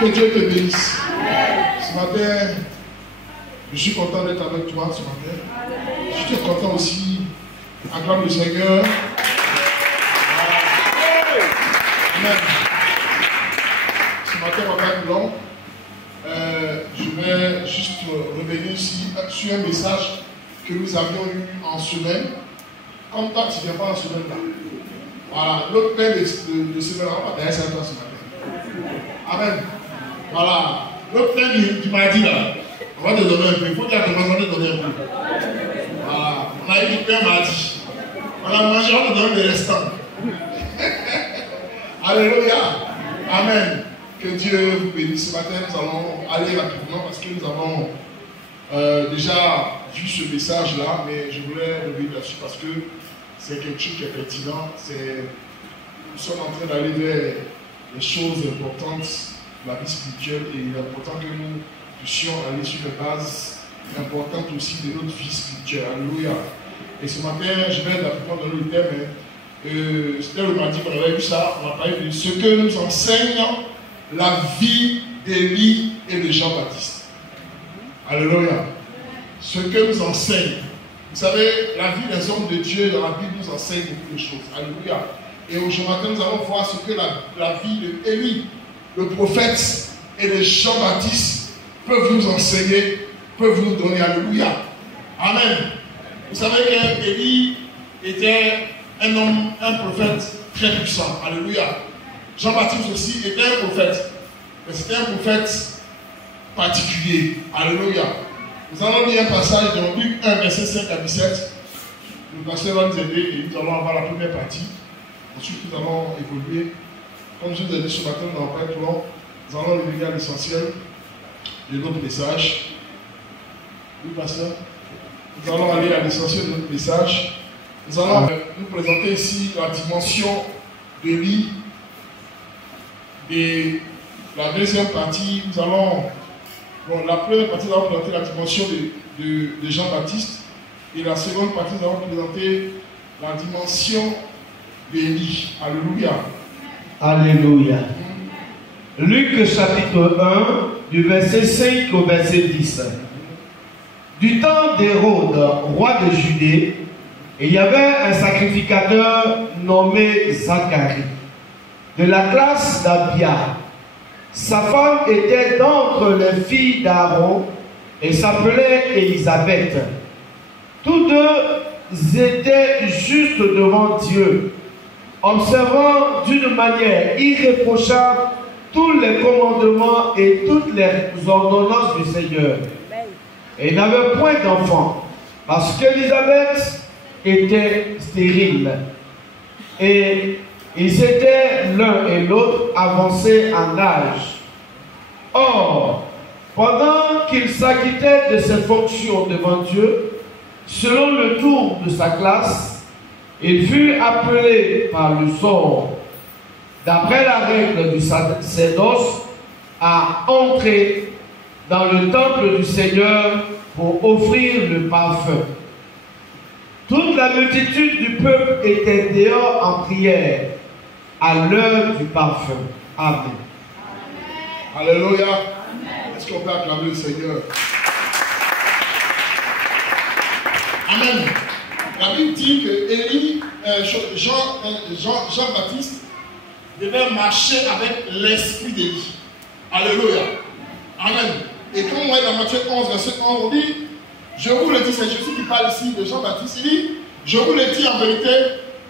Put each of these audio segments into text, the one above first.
Que Dieu te bénisse. Ce matin, je suis content d'être avec toi ce matin. Je suis content aussi. Acclame le Seigneur. Amen. Ce matin, on va pas être long. Je vais juste revenir ici sur un message que nous avions eu en semaine. Comme toi, tu ne viens pas en semaine là. Voilà, l'autre pain de semaine, on va derrière ça ce matin. Amen. Voilà, l'autre pain du mardi là, on va te donner un peu. Il faut dire que on va te donner un peu. Voilà, on a eu du pain mardi. On a mangé, on va te donner le restant. Alléluia. Amen. Que Dieu vous bénisse. Ce matin, nous allons aller rapidement parce que nous avons déjà vu ce message-là, mais je voulais revenir là-dessus parce que c'est quelque chose qui est pertinent. Nous sommes en train d'aller vers les choses importantes de la vie spirituelle et il est important que nous puissions aller sur les bases importantes aussi de notre vie spirituelle. Alléluia. Et ce matin, je vais rapidement donner le thème. C'était le mardi qu'on avait vu ça. On a parlé de ce que nous enseigne la vie d'Élie et de Jean-Baptiste. Alléluia. Ce que nous enseigne. Vous savez, la vie des hommes de Dieu dans la Bible nous enseigne beaucoup de choses. Alléluia. Et aujourd'hui matin, nous allons voir ce que la vie d'Élie, le prophète, et de Jean-Baptiste peuvent nous enseigner, peuvent nous donner. Alléluia. Amen. Vous savez qu'Élie était un homme, un prophète très puissant. Alléluia. Jean-Baptiste aussi était un prophète. Mais c'était un prophète particulier. Alléluia. Nous allons lire un passage dans Luc 1, verset 5 à 17. Le pasteur va nous aider et nous allons avoir la première partie. Ensuite, nous allons évoluer. Comme je vous ai dit ce matin, nous n'allons pas être long. Nous allons revenir à l'essentiel de notre message. Oui, pasteur. Nous allons aller à l'essentiel de notre message. Nous allons nous présenter ici la dimension d'Élie. Et la deuxième partie, nous allons... Bon, la première partie, nous allons présenter la dimension de Jean-Baptiste. Et la seconde partie, nous allons présenter la dimension d'Élie. Alléluia. Alléluia. Luc chapitre 1, du verset 5 au verset 10. Du temps d'Hérode, roi de Judée, il y avait un sacrificateur nommé Zacharie, de la classe d'Abia. Sa femme était d'entre les filles d'Aaron et s'appelait Élisabeth. Tous deux étaient justes devant Dieu, observant d'une manière irréprochable tous les commandements et toutes les ordonnances du Seigneur. Et ils n'avaient point d'enfants, parce qu'Élisabeth était stérile. Et ils étaient l'un et l'autre avancés en âge. Or, pendant qu'il s'acquittait de ses fonctions devant Dieu, selon le tour de sa classe, il fut appelé par le sort, d'après la règle du sacerdoce, à entrer dans le temple du Seigneur pour offrir le parfum. Toute la multitude du peuple était dehors en prière à l'heure du parfum. Amen. Alléluia. Est-ce qu'on peut acclamer le Seigneur? Amen. La Bible dit que Élie, Jean-Baptiste devait marcher avec l'esprit d'Élie. Alléluia. Amen. Et quand on voit dans Matthieu 11, verset 11, on dit, je vous le dis, c'est Jésus qui parle ici de Jean-Baptiste, il dit, je vous le dis en vérité,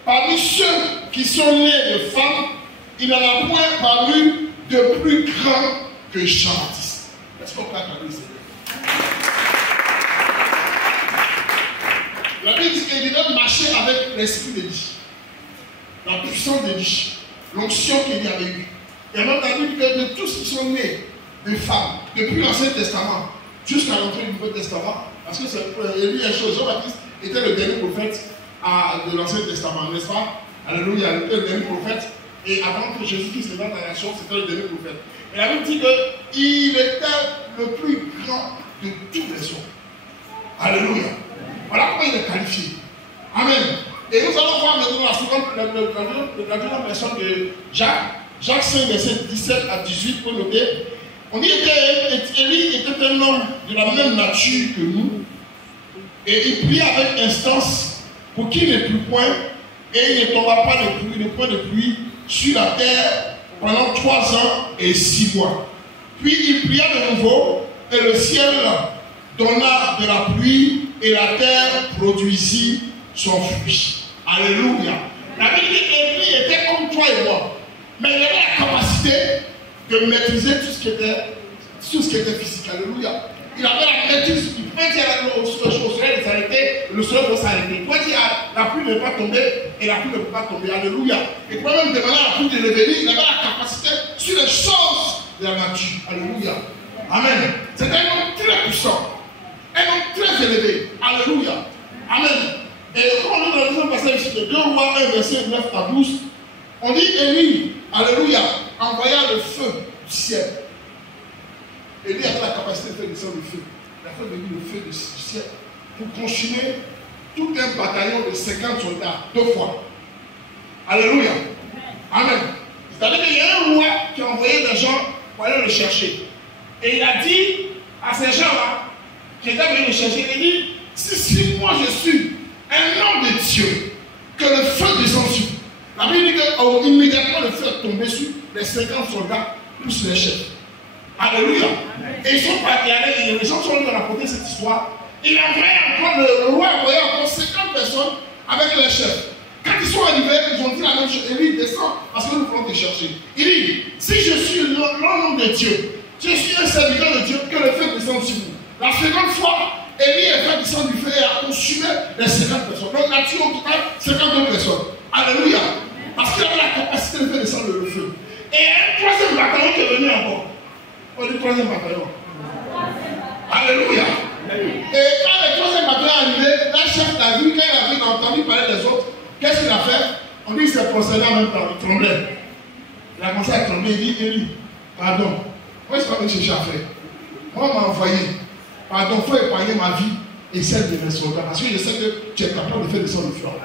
parmi ceux qui sont nés de femmes, il n'en a point paru de plus grand que Jean-Baptiste. Est-ce qu'on peut acclamer le Seigneur? La Bible dit qu'il devait marcher avec l'esprit d'Élie, la puissance d'Élie, l'onction qu'il y avait eu. Et même la Bible dit que de tous qui sont nés de femmes, depuis l'Ancien Testament jusqu'à l'entrée du Nouveau Testament, parce que Élie et Jean-Baptiste était le dernier prophète de l'Ancien Testament, n'est-ce pas? Alléluia, il était le dernier prophète. Et avant que Jésus-Christ se donne la nation, c'était le dernier prophète. Et la Bible dit qu'il était le plus grand de tous les hommes. Alléluia. Voilà comment il est qualifié. Amen. Et nous allons voir maintenant la deuxième version de Jacques. Jacques 5, verset 17 à 18, pour noter. On dit qu'Élie était un homme de la même nature que nous. Et il pria avec instance pour qu'il ne plût point. Et il ne tomba pas de point de pluie sur la terre pendant 3 ans et 6 mois. Puis il pria de nouveau, et le ciel donna de la pluie, et la terre produisit son fruit. Alléluia. La Bible dit qu'Élie était comme toi et moi, mais il avait la capacité de maîtriser tout ce qui était physique. Alléluia. Il avait la maîtrise. Il pouvait dire au soleil de s'arrêter, le soleil va s'arrêter. Il pouvait dire la pluie ne peut pas tomber, et la pluie ne peut pas tomber. Alléluia. Il pouvait même demander à la pluie de revenir. Il avait la capacité sur les choses de la nature. Alléluia. Amen. C'était un homme très puissant. Un homme très élevé. Alléluia. Amen. Et quand on est dans le deuxième passage ici de 2 Rois 1, verset 9 à 12, on dit Élie, alléluia, envoya le feu du ciel. Élie avait la capacité de faire descendre le feu. Il a fait venir le feu du ciel pour consumer tout un bataillon de 50 soldats 2 fois. Alléluia. Amen. C'est-à-dire qu'il y a un roi qui a envoyé des gens pour aller le chercher. Et il a dit à ces gens-là, qui étaient venus le chercher, il a dit, si moi je suis un homme de Dieu, que le feu descend sur vous. La Bible dit qu'immédiatement le feu est tombé sur les 50 soldats plus les chefs. Alléluia. Et ils sont partis, les gens sont venus raconter cette histoire. Il a envoyé encore, le roi a envoyé encore 50 personnes avec les chefs. Quand ils sont arrivés, ils ont dit la même chose. Élie descend parce que nous voulons te chercher. Il dit, si je suis l'homme de Dieu, je suis un serviteur de Dieu, que le feu descende sur vous. La seconde fois, Élie a fait descendre du feu et a consumé les 50 personnes. Donc il a tué au total 52 personnes. Alléluia. Parce qu'il avait la capacité de faire descendre le feu. Et un troisième bataillon qui est venu encore. On dit troisième bataillon. Alléluia. Et quand le troisième bataillon est arrivé, la chef l'a vu, quand il a entendu parler des autres, qu'est-ce qu'il a fait? On dit qu'il s'est concernait en même temps, il tremblait. Il a commencé à trembler, il dit, Élie, pardon, moi je ne vais pas me chercher à faire. Moi, on m'a envoyé. Pardon, il faut épargner ma vie et celle de mes soldats. Parce que je sais que tu es capable de faire descendre le flanc.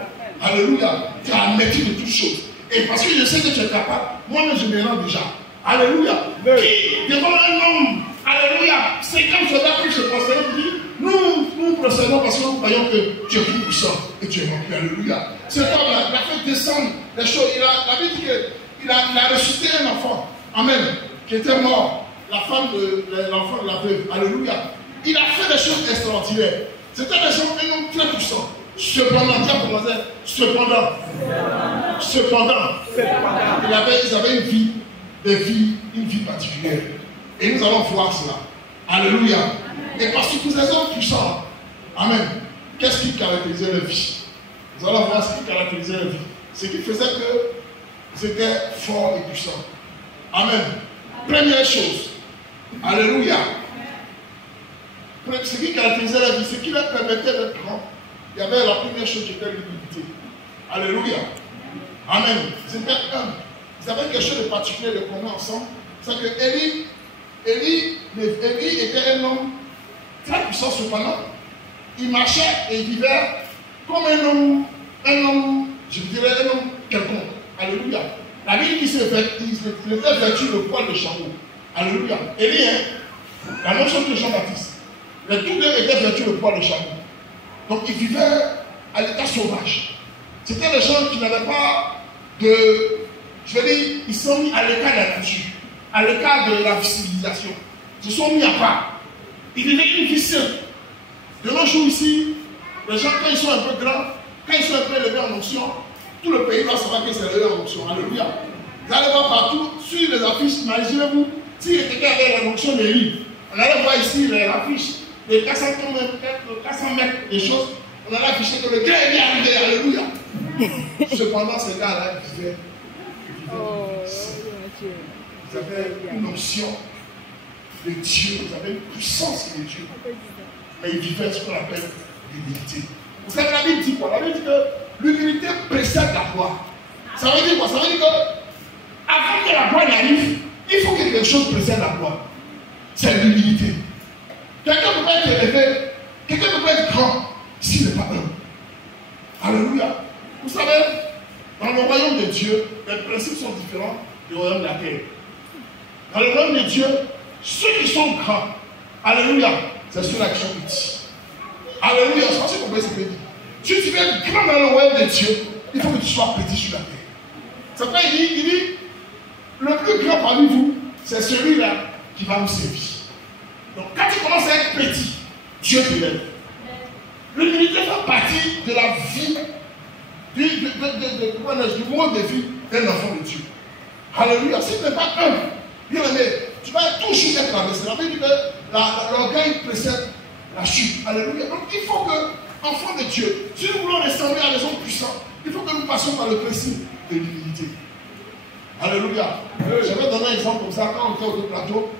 Alléluia. Tu as maîtrise de toutes choses. Et parce que je sais que tu es capable, moi-même je me rends déjà. Alléluia. Qui, devant un homme, alléluia, 50 soldats qui se procèdent, dit, nous procédons parce que nous croyons que tu es plus puissant et tu es rempli. Alléluia. Cet homme l'a fait descendre les choses. La Bible dit qu'il a ressuscité un enfant. Amen. Qui était mort. La femme de l'enfant de la veuve. Alléluia. Il a fait des choses extraordinaires. C'était des gens un homme très puissant. Cependant, ils avaient une vie particulière. Et nous allons voir cela. Alléluia. Et parce que nous sommes puissants. Amen. Qu'est-ce qui caractérisait leur vie? Nous allons voir ce qui caractérisait leur vie. Ce qui faisait que c'était fort et puissant. Amen. Première chose. Alléluia. Ce qui caractérisait la vie, ce qui leur permettait d'être grand, il y avait la première chose qui était l'humilité. Alléluia. Amen. C'était un. Ils avaient quelque chose de particulier de commun ensemble. C'est que Élie était un homme très puissant cependant. Il marchait et il vivait comme un homme, je dirais un homme quelconque. Alléluia. La Bible dit qu'il était vêtu le poil de chameau. Alléluia. Élie, la même chose que Jean-Baptiste. Les tous deux étaient vêtus le poil de chameau. Donc ils vivaient à l'état sauvage. C'était des gens qui n'avaient pas de. Je veux dire, ils sont mis à l'écart de la nature, à l'écart de la civilisation. Ils se sont mis à part. Ils vivaient une vie seule. De nos jours ici, les gens, quand ils sont un peu grands, quand ils sont un peu élevés en onction, tout le pays va savoir que c'est élevé en onction. Alléluia. Vous allez voir partout, sur les affiches, imaginez-vous, si quelqu'un avait la onction des livres, on allait voir ici l'affiche. Les 400 mètres, des choses, on a affiché que le gars est bien arrivé, alléluia. Cependant, ces gars-là, ils vivaient. Ils avaient une option de Dieu, ils avaient une puissance de Dieu. Mais ils vivaient ce qu'on appelle l'humilité. Vous savez, la Bible dit quoi? La Bible dit que l'humilité précède la gloire. Ça veut dire quoi? Ça veut dire que avant que la gloire arrive, il faut que quelque chose précède la gloire. C'est l'humilité. Quelqu'un peut pas être élevé, quelqu'un peut pas être grand s'il n'est pas humble. Alléluia. Vous savez, dans le royaume de Dieu, les principes sont différents du royaume de la terre. Dans le royaume de Dieu, ceux qui sont grands, alléluia, c'est ceux-là qui sont petits. Alléluia, je pense que vous comprenez ce que je dis. Si tu veux être grand dans le royaume de Dieu, il faut que tu sois petit sur la terre. C'est pourquoi il dit, le plus grand parmi vous, c'est celui-là qui va vous servir. Donc quand tu commences à être petit, Dieu te lève. L'humilité fait partie de la vie, du mode de vie d'un enfant de Dieu. Alléluia. Si tu n'es pas humble, bien aimé, tu vas toujours être rabaissé. La Bible dit que l'orgueil précède la chute. Alléluia. Donc il faut que, enfants de Dieu, si nous voulons ressembler à des hommes puissants, il faut que nous passions par le principe de l'humilité. Alléluia. Je vais donner un exemple comme ça. Quand on était au plateau,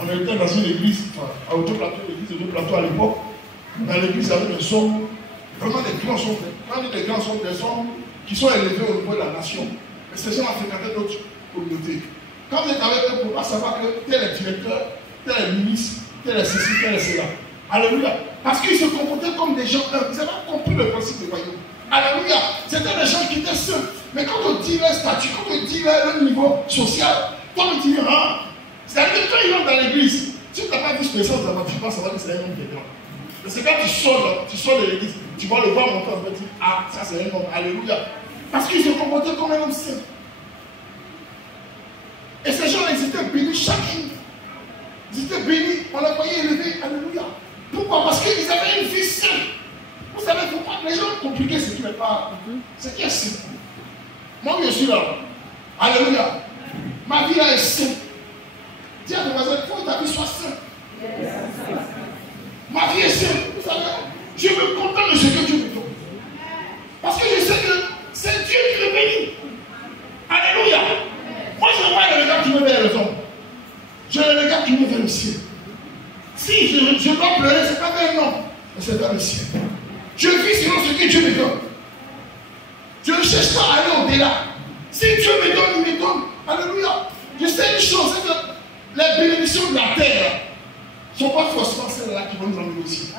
on était dans une église, enfin, à Autoplateau, l'église de Autoplateau à l'époque. Dans l'église, il y avait des hommes, vraiment des grands hommes. Quand on dit des grands hommes, des hommes qui sont élevés au niveau de la nation. Mais ces gens ont fréquenté d'autres communautés. Quand vous êtes avec eux, il ne faut pas savoir que tel est directeur, tel est ministre, tel est ceci, tel est cela. Alléluia. Parce qu'ils se comportaient comme des gens, ils n'avaient pas compris le principe du royaume. Alléluia. C'était des gens qui étaient seuls. Mais quand on dit leur statut, quand on dit leur niveau social, quand on dit, c'est-à-dire que quand ils rentrent dans l'église, si tu n'as pas vu ce personne, tu ne vas pas savoir que c'est un homme qui est grand. Mais c'est quand tu sors de l'église, tu vas le voir monter en fait, ah, ça c'est un homme, alléluia. Parce qu'ils se comportaient comme un homme saint. Et ces gens-là, ils étaient bénis chaque jour. Ils étaient bénis, on les voyait élevés, alléluia. Pourquoi? Parce qu'ils avaient une vie sainte. Vous savez pourquoi? Les gens compliqués, ce qui n'est pas, ce qui est simple. Moi, je suis là. Alléluia. Ma vie là est sainte. Dis à ton voisin, il faut que ta vie soit sainte. Ma vie est sainte. Vous savez, je me contente de ce que Dieu me donne. Parce que je sais que c'est Dieu qui me bénit. Alléluia. Moi, je vois le regard qui me met vers les hommes. Je le regard qui me met vers le ciel. Si je dois pleurer, ce n'est pas vers un homme, mais c'est vers le ciel. Je vis selon ce que Dieu me donne. Je ne cherche pas à aller au-delà. Si Dieu me donne, il me donne. Alléluia. Je sais une chose, c'est que les bénédictions de la terre ne sont pas forcément celles-là qui vont nous emmener aussi.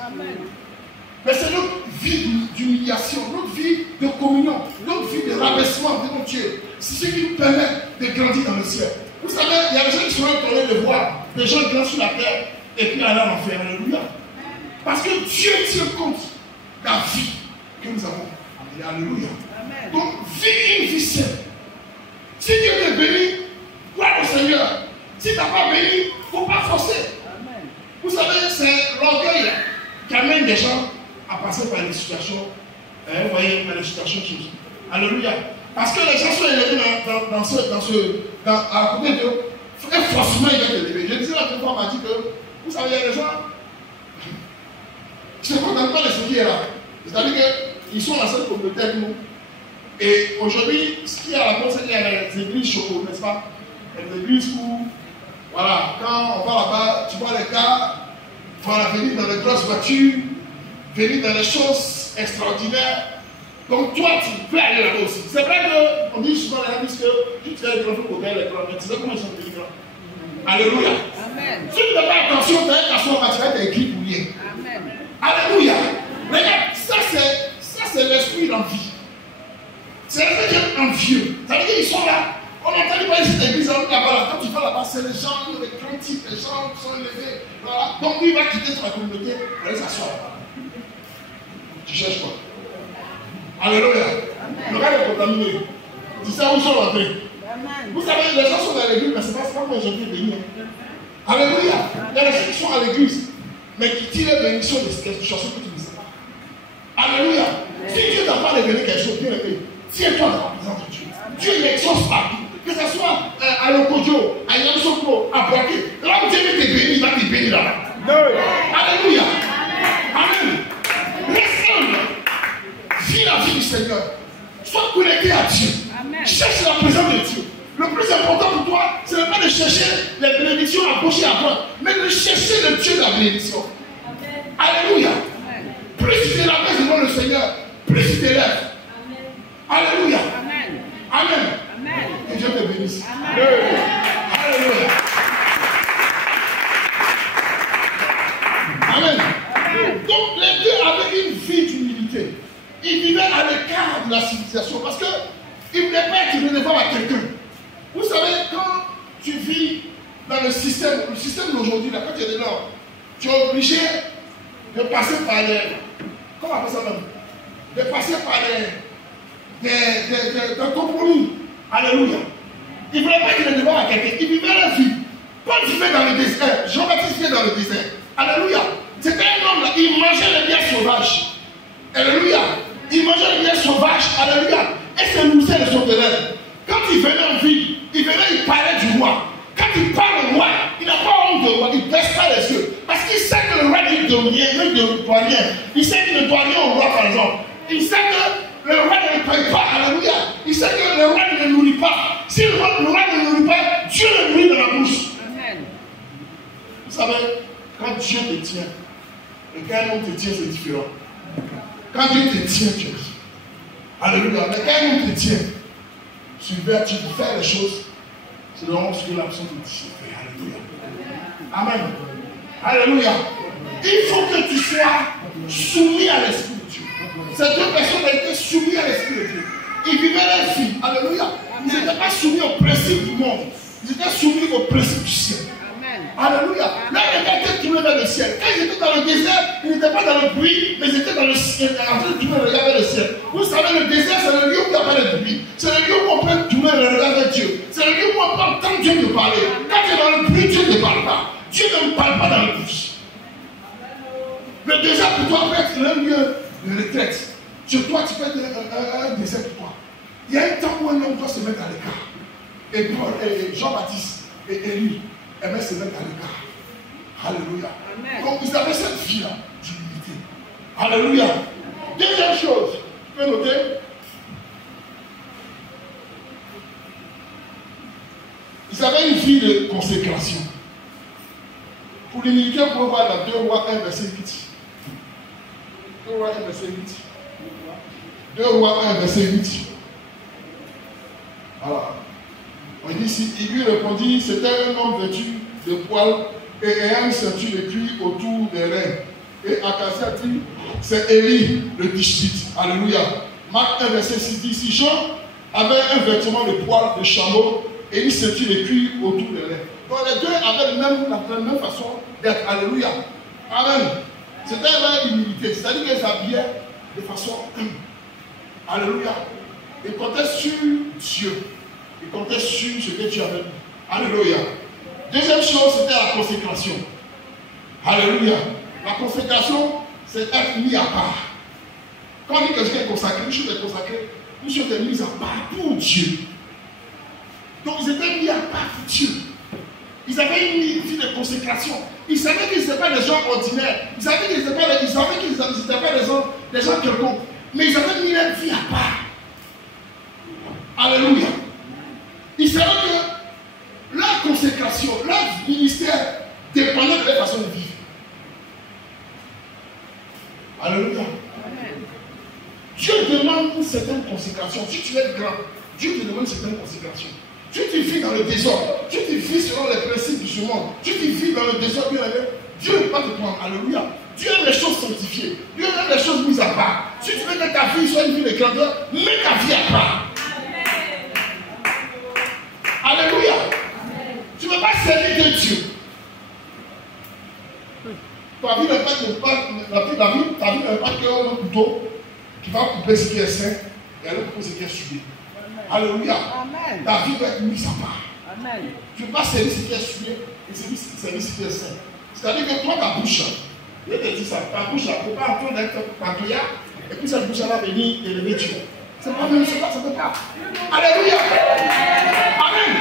Mais c'est notre vie d'humiliation, notre vie de communion, notre vie de rabaissement de notre Dieu. C'est ce qui nous permet de grandir dans le ciel. Vous savez, il y a des gens qui sont étonnés de voir des gens grands sur la terre et puis aller en enfer. Alléluia. Parce que Dieu tient compte de la vie que nous avons. Alléluia. Donc, vis une vie saine. Si Dieu te bénit, gloire au Seigneur. Si tu n'as pas béni, il ne faut pas forcer. Amen. Vous savez, c'est l'orgueil qui amène des gens à passer par des situations, vous voyez, par des situations qui... Alléluia. Parce que les gens sont élevés à côté d'eux, et forcément ils vont être élevés. Je disais la dernière fois, on m'a dit que, vous savez, il y a des gens qui ne se contentent pas de ce qui est là. C'est-à-dire qu'ils sont dans cette communauté avec nous. Et aujourd'hui, ce qu'il y a à la base, c'est qu'il y a les églises chocos, n'est-ce pas? Les églises où, voilà, quand on va là-bas, tu vois les gars, voilà, venir dans les grosses voitures, venir dans les choses extraordinaires. Donc toi, tu peux aller là-bas aussi. C'est vrai qu'on dit souvent les gens disent que tu fais les grands trucs au gars, les grands, mais tu sais comment ils sont devenus grands. Alléluia. Amen. Si tu ne fais pas attention, tu as un cachot, tu vas être écrit pour rien. Amen. Alléluia. Regarde, ça c'est l'esprit d'envie. C'est l'esprit envieux. Ça veut dire qu'ils sont là. On entend parler de cette église là-bas. Quand tu vas là-bas, c'est les gens, les grands types, les gens qui sont élevés. Voilà. Donc lui, il va quitter sur la communauté, aller s'asseoir. Tu cherches quoi? Alléluia. Le gars est contaminé. Tu sais où ils sont rentrés. Vous savez, les gens sont dans l'église, mais ce n'est pas ça que j'ai été béni. Alléluia. Il y a des gens qui sont à l'église, mais qui tirent les bénédictions de quelque chose que tu ne sais pas. Alléluia. Si Dieu n'a pas révélé quelque chose, bien aimé, tiens-toi dans la présence de Dieu. Dieu l'exauce partout. Que ce soit à Lokodio, à Yamsoko, à Boaké. Là où Dieu veut te bénir, il va te bénir là-bas. Alléluia. Amen. Reste humble. Vis la vie du Seigneur. Sois connecté à Dieu. Amen. Cherche la présence de Dieu. Le plus important pour toi, ce n'est pas de chercher les bénédictions à gauche et à droite, mais de chercher le Dieu de la bénédiction. Amen. Alléluia. Amen. Plus tu te la devant le Seigneur, plus tu t'élèves. Alléluia. Amen. Amen. Amen. Que Dieu te bénisse. Amen. Alléluia. Amen. Amen. Donc les deux avaient une vie d'humilité. Ils vivaient à l'écart de la civilisation parce qu'ils ne voulaient pas être redevant à quelqu'un. Vous savez, quand tu vis dans le système d'aujourd'hui, quand tu es dedans, tu es obligé de passer par les... Comment on appelle ça même? De passer par des compromis. Alléluia. Ils ne voulaient pas être redevant à quelqu'un. Ils vivaient leur vie. Paul vivait dans le désert. Jean-Baptiste vivait dans le désert. Alléluia. C'était un homme là, il mangeait les bières sauvages. Alléluia. Il mangeait les bières sauvages. Alléluia. Et c'est moussait de son terrain. Quand il venait en ville, il parlait du roi. Quand il parle au roi, il n'a pas honte de roi, il ne baisse pas les yeux. Parce qu'il sait que le roi ne doit rien. Il sait qu'il ne doit rien au roi, par exemple. Il sait que le roi ne paye pas. Alléluia. Il sait que le roi ne le nourrit pas. Si le roi ne le nourrit pas, Dieu le nourrit dans la bouche. Amen. Vous savez, quand Dieu te tient, et quand un homme te tient, c'est différent. Quand Dieu te tient, tu es. Alléluia. Mais quand un homme te tient, tu fais les choses selon ce que l'absence de Dieu fait. Alléluia. Amen. Alléluia. Il faut que tu sois soumis à l'Esprit de Dieu. Ces deux personnes étaient soumises à l'Esprit de Dieu. Ils vivaient leur vie. Alléluia. Ils n'étaient pas soumis au principe du monde. Ils étaient soumis au principe du ciel. Alléluia. Là, les gars étaient tournés vers le ciel. Quand ils étaient dans le désert, ils n'étaient pas dans le bruit, mais ils étaient dans le ciel, en train de tourner le regard vers le ciel. Vous savez, le désert, c'est le lieu où il n'y a pas de bruit. C'est le lieu où on peut tourner le regard vers Dieu. C'est le lieu où on peut entendre Dieu te parler. Quand tu es dans le bruit, Dieu ne parle pas. Dieu ne parle pas dans le bruit. Le désert pour toi peut être un lieu de retraite. Sur toi, tu peux être un désert pour toi. Il y a un temps où un homme doit se mettre à l'écart. Et Jean-Baptiste et Élie aimaient se mettre à l'écart. Alléluia. Amen. Donc ils avaient cette vie-là d'humilité. Alléluia. Deuxième chose, tu peux noter. Ils avaient une vie de consécration. Pour l'humilité, on peut voir dans 2 Rois 1, verset 8. 2 Rois 1, verset 8. 2 Rois 1, verset 8. Voilà. On dit ici, il lui répondit, c'était un homme vêtu de poils et ayant une ceinture de cuir autour des reins. Et Acacia dit, c'est Élie le Tishbite. Alléluia. Marc 1, verset 6 dit, si Jean avait un vêtement de poils de chameau et une ceinture de cuir autour des reins. Donc les deux avaient la même façon d'être. Alléluia. Amen. C'était leur humilité. C'est-à-dire qu'ils s'habillaient de façon humble. Alléluia. Ils comptaient sur Dieu. Ils comptaient sur ce que Dieu avait dit. Alléluia. Deuxième chose, c'était la consécration. Alléluia. La consécration, c'est être mis à part. Quand on dit que quelqu'un est consacré, une chose est consacrée, une chose est mise à part pour Dieu. Donc ils étaient mis à part pour Dieu. Ils avaient une vie de consécration. Ils savaient qu'ils n'étaient pas des gens ordinaires. Ils savaient qu'ils n'étaient pas des gens quelconques. Mais ils avaient mis leur vie à part. Alléluia. Ils savaient que leur consécration, leur ministère dépendait de leur façon de vivre. Alléluia. Dieu demande une certaine consécration. Si tu es grand, Dieu te demande une certaine consécration. Tu te vis dans le désordre. Tu te vis selon les principes du monde. Tu te vis dans le désordre. Dieu ne peut pas te prendre. Alléluia. Dieu aime les choses sanctifiées. Dieu aime les choses mises à part. Si tu veux que ta vie soit une vie de grandeur, mets ta vie à part. Alléluia. Tu ne veux pas servir de Dieu. Ta vie n'est pas qu'un couteau qui va couper ce qui est sain et aller couper ce qui est souillé. Alléluia. Amen. Ta vie doit être mise à part. Amen. Tu ne peux pas servir ce qui est souillé et servir ce qui est sain. C'est-à-dire que toi, ta bouche, je te dis ça, ta bouche, il ne faut pas entendre d'être patrouillard et puis cette bouche va venir élever Dieu. C'est pas même ça, ça ne peut pas. Alléluia. Amen.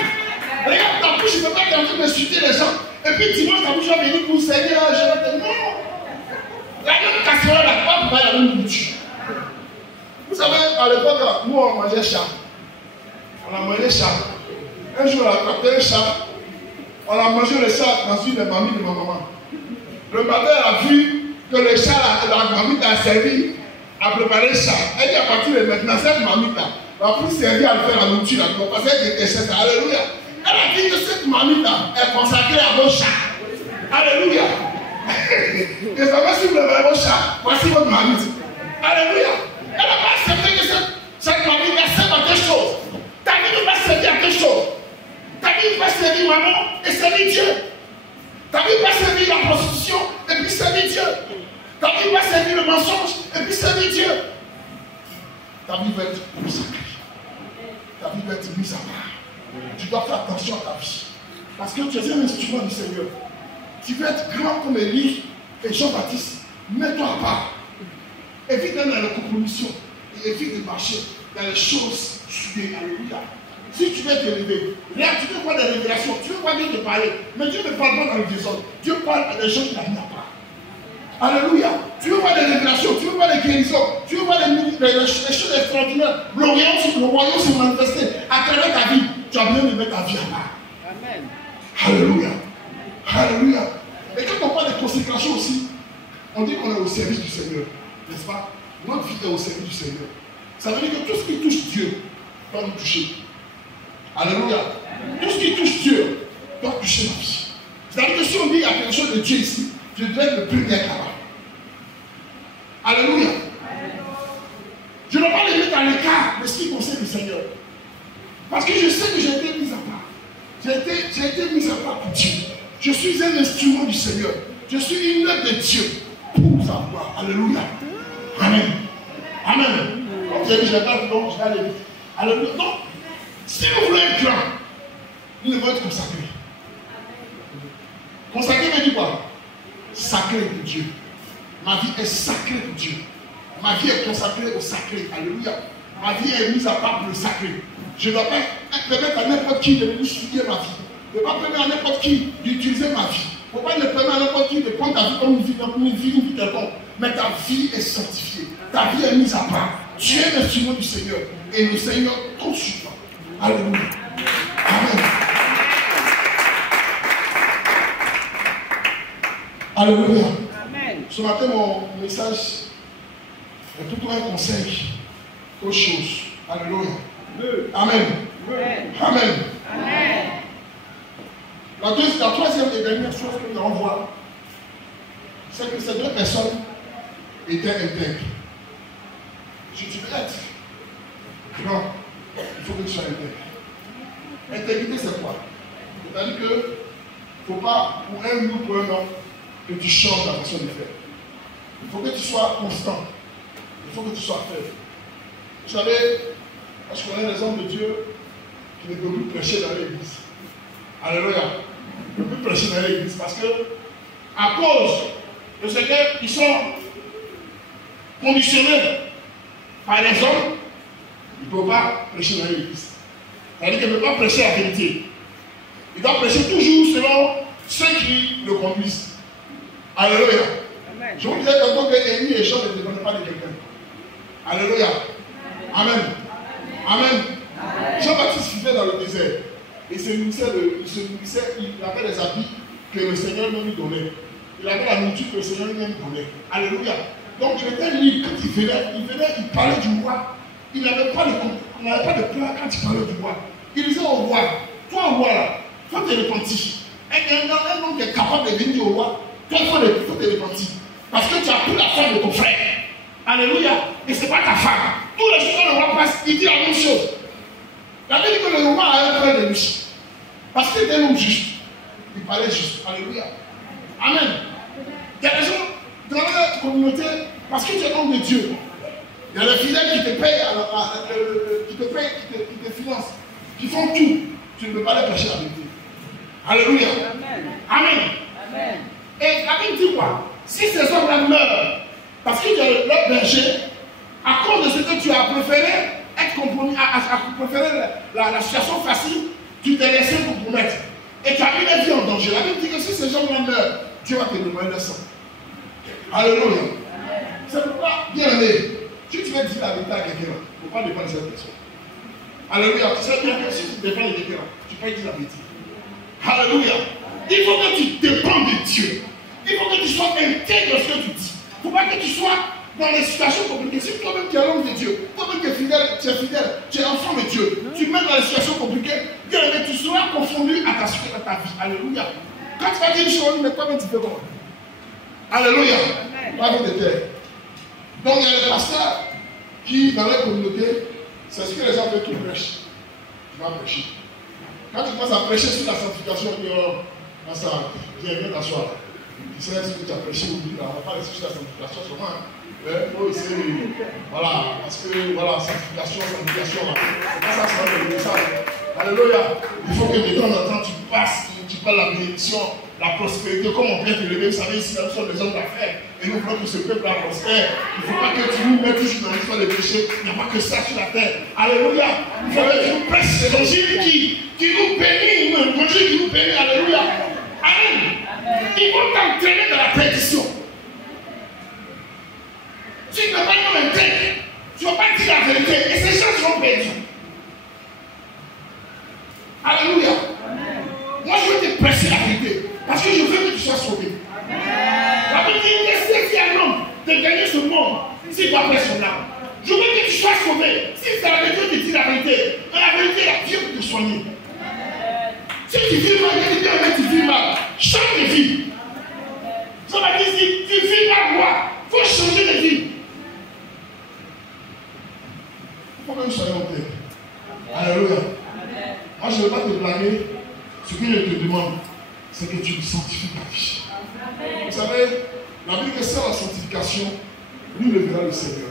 Regarde, ta bouche, il ne peut pas être en train d'insulter les gens. Et puis dimanche, ta bouche va venir pour servir. Je vais te dire, non. La même casserole n'a pas pour la même nourriture. Vous savez, à l'époque, nous, on mangeait chat. On a mangé chat. Un jour, on a capté un chat. On a mangé le chat dans une des mamies de ma maman. Le matin, elle a vu que le chat, la mamie a servi à préparer le chat. Elle dit à partir de maintenant, cette mamie-là va plus servir à faire la nourriture parce qu'elle détestait ça. Alléluia. Elle a dit que cette mamie-là est consacrée à vos chats. Alléluia. Et ça va si vous avez vos chats, voici votre mamie. Alléluia. Elle n'a pas accepté que cette mamie va servir à quelque chose. Ta vie ne va servir à quelque chose. Ta vie va servir maman et servir Dieu. Ta vie va servir la prostitution et puis servir Dieu. Ta vie va servir le mensonge et puis servir Dieu. Ta vie va être consacrée. Ta vie va être mise à part. Tu dois faire attention à ta vie. Parce que tu es un instrument du Seigneur. Tu veux être grand comme Élie et Jean-Baptiste. Mets-toi à part. Évite d'aller dans la compromission. Et évite de marcher dans les choses souillées. Alléluia. Si tu veux t'élever, regarde, tu veux voir des révélations, tu veux voir Dieu te parler. Mais Dieu ne parle pas dans le désordre. Dieu parle à des gens qui n'ont pas. Alléluia. Tu veux voir des révélations, tu veux voir des guérisons, tu veux voir les choses extraordinaires. Le royaume se manifester à travers ta vie. Tu as besoin de mettre ta vie à part. Amen. Alléluia. Alléluia. Et quand on parle de consécration aussi, on dit qu'on est au service du Seigneur. N'est-ce pas? Notre vie est au service du Seigneur. Ça veut dire que tout ce qui touche Dieu doit nous toucher. Alléluia. Tout ce qui touche Dieu doit toucher ma vie. C'est-à-dire que si on dit qu'il y a quelque chose de Dieu ici, je dois être le premier là-bas. Alléluia. Je ne dois pas les mettre à l'écart de ce qui concerne le Seigneur. Parce que je sais que j'ai été mis à part. J'ai été mis à part pour Dieu. Je suis un instrument du Seigneur. Je suis une œuvre de Dieu pour sa gloire. Alléluia. Amen. Amen. Comme j'ai dit, je vais pas long, je vais aller vite. Alléluia. Non. Si vous voulez être grand, vous devez être consacré. Consacré veut dire quoi? Sacré pour Dieu. Ma vie est sacrée pour Dieu. Ma vie est consacrée au sacré. Alléluia. Ma vie est mise à part pour le sacré. Je ne dois pas permettre à n'importe qui de venir souiller ma vie. Je ne dois pas permettre à n'importe qui d'utiliser ma vie. Il ne faut pas permettre à n'importe qui de prendre ta vie comme une vie quelconque. Mais ta vie est sanctifiée. Ta vie est mise à part. Tu es l'instrument du Seigneur. Et le Seigneur compte sur toi. Alléluia. Amen. Alléluia. Amen. Ce matin, mon message est plutôt un conseil qu'autre chose. Alléluia. Amen. Amen. La troisième et dernière chose que nous allons voir, c'est que ces deux personnes étaient intègres. Si tu veux être grand, il faut que tu sois intègre. Intégrité, c'est quoi? C'est-à-dire que il ne faut pas, pour un ou pour un homme, que tu changes la façon de faire. Il faut que tu sois constant. Il faut que tu sois faible. Vous savez, moi je connais les hommes de Dieu qui ne peuvent plus prêcher dans l'église. Alléluia. Ils ne peuvent plus prêcher dans l'église parce que, à cause de ce qu'ils sont conditionnés par les hommes, ils ne peuvent pas prêcher dans l'église. C'est-à-dire qu'ils ne peuvent pas prêcher la vérité. Ils doivent prêcher toujours selon ceux qui le conduisent. Alléluia. Amen. Je vous disais tantôt que Élie et Jean ne dépendaient pas de quelqu'un. Alléluia. Amen. Amen. Jean-Baptiste vivait dans le désert. Et il avait les habits que le Seigneur lui donnait. Il avait la nourriture que le Seigneur lui donnait. Alléluia. Donc il était libre. Quand il venait, il parlait du roi. Il n'avait pas de peur quand il parlait du roi. Il disait au roi, toi roi là, il faut te repentir. Un homme qui est capable de venir au roi, toi il faut te repentir. Parce que tu as pris la femme de ton frère. Alléluia. Et ce n'est pas ta femme. Tous les jours que le roi passe, il dit la même chose. Il a dit que le roi a un frère de lui. Parce qu'il était un homme juste. Il parlait juste. Alléluia. Amen. Il y a des gens dans la communauté, parce que tu es homme de Dieu. Il y a des fidèles qui te payent, qui te financent, qui font tout. Tu ne peux pas les prêcher la vérité. Alléluia. Amen. Amen. Et la Bible dit quoi? Si ces hommes-là meurent, parce qu'ils sont leur berger, à cause de ce que tu as préféré être compromis, à préférer la situation facile, tu t'es laissé compromettre. Et tu as mis la vie en danger. La Bible dit que si ces gens-là meurent, Dieu va te demander le sang. Alléluia. C'est pourquoi, bien aimé, si tu veux dire la vérité à quelqu'un, il ne faut pas dépendre de cette personne. Alléluia. Tu sais bien que si tu dépends de quelqu'un, tu peux dire la vérité. Alléluia. Il faut que tu dépendes de Dieu. Il faut que tu sois intègre dans ce que tu dis. Il ne faut pas que tu sois dans les situations compliquées. Si toi-même tu es l'homme de Dieu, toi-même tu es fidèle, tu es enfant de Dieu, tu mets dans les situations compliquées, bien aimé, tu seras confondu à ta vie. Alléluia. Quand tu vas dire une chose, mais toi-même tu fais comment? Alléluia. Pardon de terre. Donc il y a les pasteurs qui, dans la communauté, c'est ce que les gens veulent qu'ils prêchent. Tu vas prêcher. Quand tu commences à prêcher sur la sanctification, tu dis, oh, ça, viens t'asseoir. Tu sais ce que tu as prêché, oublie, on ne va pas rester sur la sanctification seulement. Oh, voilà, parce que, voilà, sanctification, là. C'est pas ça, c'est pas le message. Alléluia. Il faut que de temps en temps, tu passes, tu parles la bénédiction, la prospérité, comme on vient te lever. Vous savez, ici, nous sommes des hommes d'affaires. Et nous voulons que ce peuple prospère. Il ne faut pas que tu nous mettes toujours dans l'histoire des péchés. Il n'y a pas que ça sur la terre. Alléluia. Il faut que tu nous prêches l'évangile qui nous bénit. L'évangile qui nous bénit. Alléluia. Amen. Ils vont t'entraîner dans la perdition. Si tu n'as pas de intègre, tu ne vas pas dire la vérité. Et ces gens seront perdus. Alléluia. Amen. Moi, je veux te prêcher la vérité. Parce que je veux que tu sois sauvé. La Bible dit que si un homme de gagner ce monde, s'il doit prêcher son âme, je veux que tu sois sauvé. Si c'est la vérité, tu dis la vérité. Mais la vérité, la Dieu peut te soigner. Si tu vis mal, tu vis mal. Change de vie. Ça va dire si tu vis mal, moi, il faut changer de vie. Il faut que nous soyons clairs. Alléluia. Moi, je ne veux pas te blâmer. Ce que je te demande, c'est que tu sanctifies ta vie. Vous savez, la Bible dit que c'est la sanctification, nous le verra le Seigneur.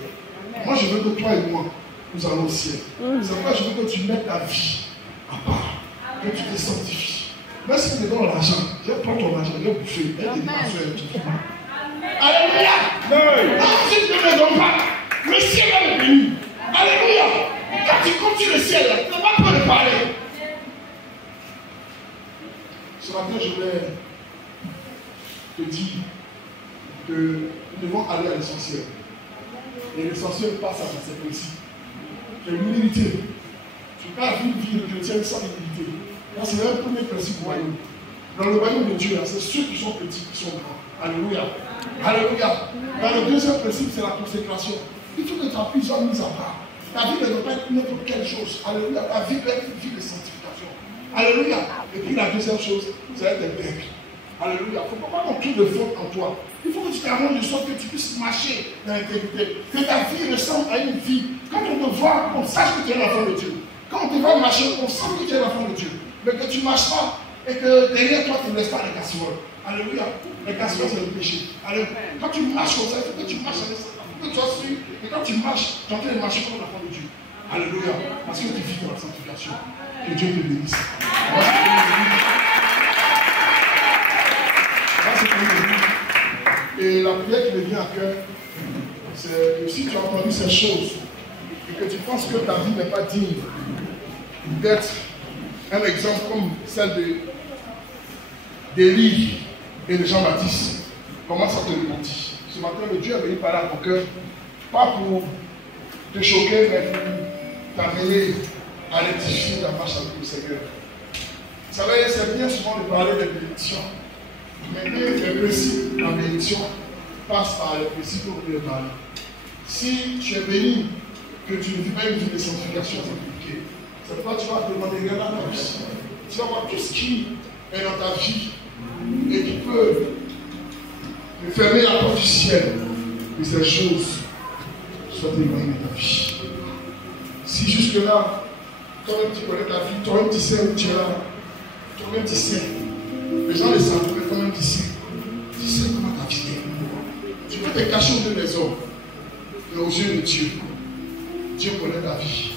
Moi, je veux que toi et moi, nous allons au ciel. C'est pourquoi je veux que tu mettes ta vie à part, que tu te sanctifies. Même si tu te donnes l'argent, je prends ton argent, je vais bouffer, et te dépenser et tout. Alléluia! Non, si tu ne me donnes pas, le ciel va me bénir. Alléluia! Quand tu continues le ciel, tu n'as pas peur de parler. Ce matin, je voulais te dire que nous devons aller à l'essentiel. Et l'essentiel passe à ces principes. C'est l'humilité. Tu ne peux pas vivre une vie chrétienne sans humilité. C'est le premier principe du royaume. Dans le royaume de Dieu, c'est ceux qui sont petits qui sont grands. Alléluia. Alléluia. Dans le deuxième principe, c'est la consécration. Il faut que ta vie soit mise à part. Ta vie ne doit pas être n'importe quelle chose. Alléluia. Ta vie doit être une vie de sanctification. Alléluia. Et puis la deuxième chose, c'est être bête. Alléluia. Il ne faut pas qu'on trouve de faute en toi. Il faut que tu t'arranges de sorte que tu puisses marcher dans l'intégrité. Que ta vie ressemble à une vie. Quand on te voit, on sache que tu es l'enfant de Dieu. Quand on te voit marcher, on sent que tu es l'enfant de Dieu. Mais que tu ne marches pas et que derrière toi, tu ne laisses pas les casseroles. Alléluia. Les casseroles, c'est le péché. Alléluia. Quand tu marches comme ça, il faut que tu marches avec ça. Il faut que tu sois sûr. Et quand tu marches, tu es en train de marcher comme l'enfant de Dieu. Alléluia. Parce que tu vis dans la sanctification. Que Dieu te bénisse. Et la prière qui me vient à cœur, c'est que si tu as entendu ces choses et que tu penses que ta vie n'est pas digne d'être un exemple comme celle d'Élie et de Jean-Baptiste, commence à te repentir. Ce matin, le Dieu est venu parler à ton cœur, pas pour te choquer, mais pour t'amener à rectifier ta marche avec le Seigneur. Vous savez, c'est bien souvent de parler de bénédiction. Mais les principes en bénédiction passent par les principes que vous voulez parler. Si tu es béni, que tu ne vis pas une vie de sanctification, c'est compliqué. C'est pourquoi tu vas demander rien à ta vie. Tu vas voir tout ce qui est dans ta vie et qui peut fermer la porte du ciel. Et ces choses soient éloignées de ta vie. Si jusque-là, toi-même tu connais ta vie, toi-même tu sais où tu es là, toi-même tu sais. Les gens le savent, mais toi-même tu sais. Tu sais comment ta vie est. Tu peux te cacher aux yeux des hommes, mais aux yeux de Dieu. Dieu connaît ta vie.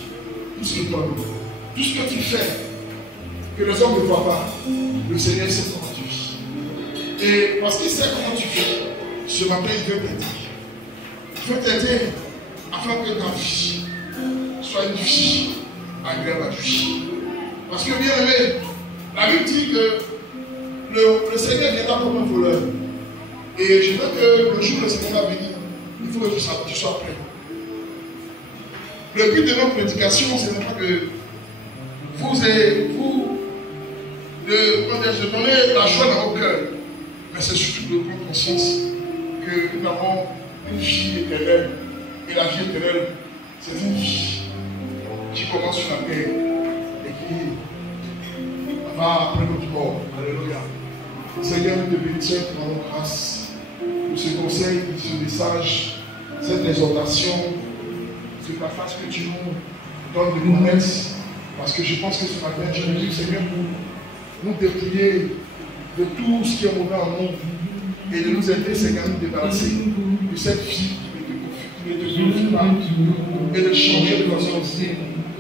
Tout ce que toi, tout ce que tu fais, que les hommes ne voient pas, le Seigneur sait comment tu vis. Et parce qu'il sait comment tu fais, ce matin il veut t'aider. Il veut t'aider afin que ta vie soit une vie agréable à lui. Parce que bien aimé, la Bible dit que le Seigneur viendra comme un voleur. Et je veux que le jour où le Seigneur va venir, il faut que tu sois prêt. Le but de notre prédication, ce n'est pas que de donner la joie dans vos cœurs, mais c'est surtout de prendre conscience que nous avons une vie éternelle. Et la vie éternelle, c'est une vie qui commence sur la terre et qui va après notre mort. Alléluia. Seigneur, nous te bénissons et te rendons grâce pour ce conseil, pour ce message, cette exhortation, c'est la face que tu nous donnes de connaître. Parce que je pense que ce matin, tu nous dis, Seigneur, pour nous dépouiller de tout ce qui est mauvais en nous et de nous aider, Seigneur, à nous débarrasser de cette vie qui ne te glorifie pas et de changer de façon aussi.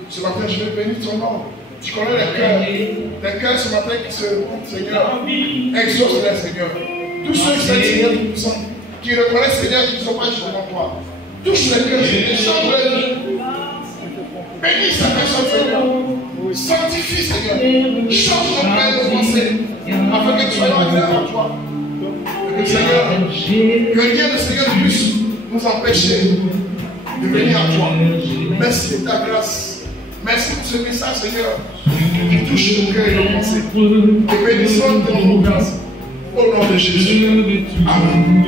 Ce matin, je vais bénir ton nom. Tu connais les cœurs ce matin qui se montent, Seigneur. Exauce-les, Seigneur. Tous ceux qui sont Seigneur Tout-Puissant, qui reconnaissent, Seigneur, qu'ils ne sont pas juste devant toi. Touche les cœurs, Seigneur. Change les vies. Bénis sa personne, Seigneur. Sanctifie, Seigneur. Change nos pères de pensée, afin que nous soyons agréables à toi. Et que, Seigneur, que rien de Seigneur puisse nous empêcher de venir à toi. Merci de ta grâce. Merci pour ce message, Seigneur, qui touche nos cœurs et nos pensées. Et bénissons de nos grâces. Au nom de Jésus. Amen.